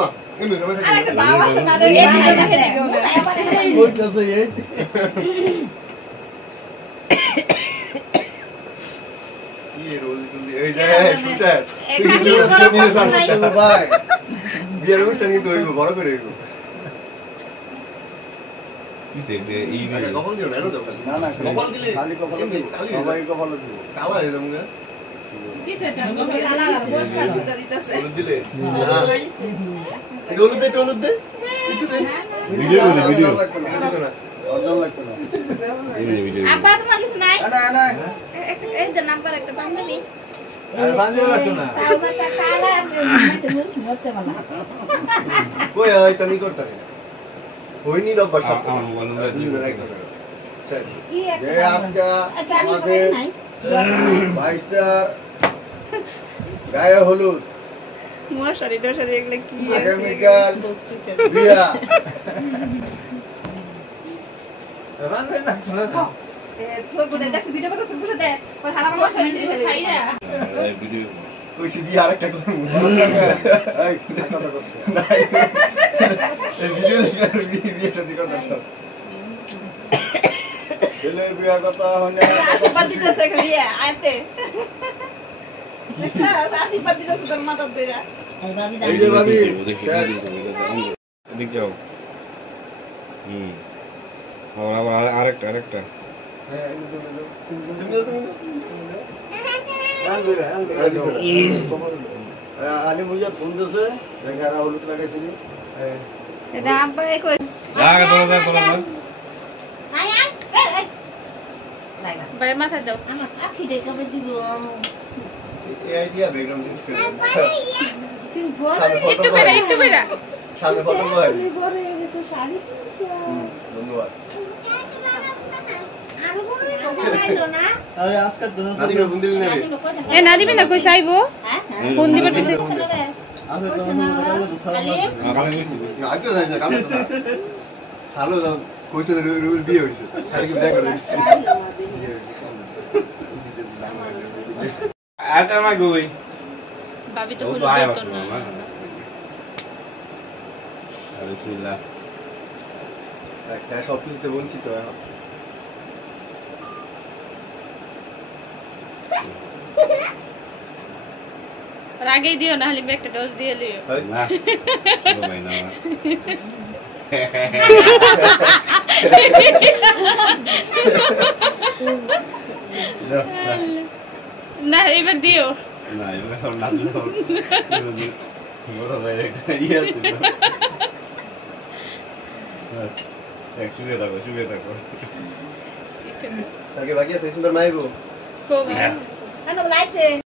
মা আরেকটা বাবা শোনা দে এই কই কাছে এই ये रोल এই যে সুচার ভাই বিয়ের অনুষ্ঠান কিন্তু হইব বড় করে হইব কি সেটা এই কপাল দিও না দাও না না কপাল দিলে খালি কপাল দিই সবাই কপাল দিব কালা হয়ে যাবে না কি সেটা কালা বসকা সুতা দিতেছে রোল দিলে রোল দে কিছু দে ভিডিও না অর্জন লাগতো না এই ভিডিও আব্বা তোমার কিছু নাই না না এই যে নাম্বার একটা পাঞ্জাবি আর বান্ধব লাগতো না তাও মাথা কালা মতে মুস মতে বলা কই আই তনি করতে হইনি না বাসা আমার মোবাইল নাম্বার দিও কি একটা এই আজকে আমাদের 22টা গায়ে হলুদ মশারি ডশারি এগুলা কি আগামীকাল বিয়া রান্না না শোনা তো গুড়ে দেখ ভিডিও করতে শুরু দে ওই হালা মশারি ছাইরা এই ভিডিও কইছি বিয়ে আরেকটা করব এই কথা করছ না এই ভিডিও দেখে বিয়েটা দিও না ছেলে বিয়া কথা হনে আশীর্বাদ দিতেছে খালি আইতে আশীর্বাদ দিতেছে তোর মাথা ধরে এই ভাবি এই যে ভাবি এদিক যাও আবার আরেকটা আলি মুজা ফোন দিছে দেখারা হলুদ লাগাইছিল এটা আব্বা কই লাগা তোলা আয় আয় এই লাগা বাইরে মাথা দাও আমার আখি দেখে দিব এই আইডিয়া ব্যাকগ্রাউন্ড দিছে তুমি বড় একটু বেরা সামনে ফটো কই তুমি বড় হয়ে গেছো শাড়ি কিনছো ধন্যবাদ আরো বড় কমাইলো না আরে আজকে নাদিমে বুন্দিল নেবে এ না দিবি না কই চাইবো হ্যাঁ ফোন দিবার পিছে আজকে আগে যাই না কামে তো ভালো যাও কইতে রুল বিয়ে হইছে আর কি দেখা করে আটা মা গই ভাবি তো হলুদ দিত না বিসমিল্লাহ একটা সব কিছুতে বঞ্চিত এখন রাগেই দিও না হলে একটা ডোজ দিয়ে লিও না ও ভাই না না এবার দিও না এবার না বড় ভাই একটা ইয়া ছিল শুয়ে থাকো আগে বাকি আছে সুন্দর মাইবো খুব কেন বলাইছে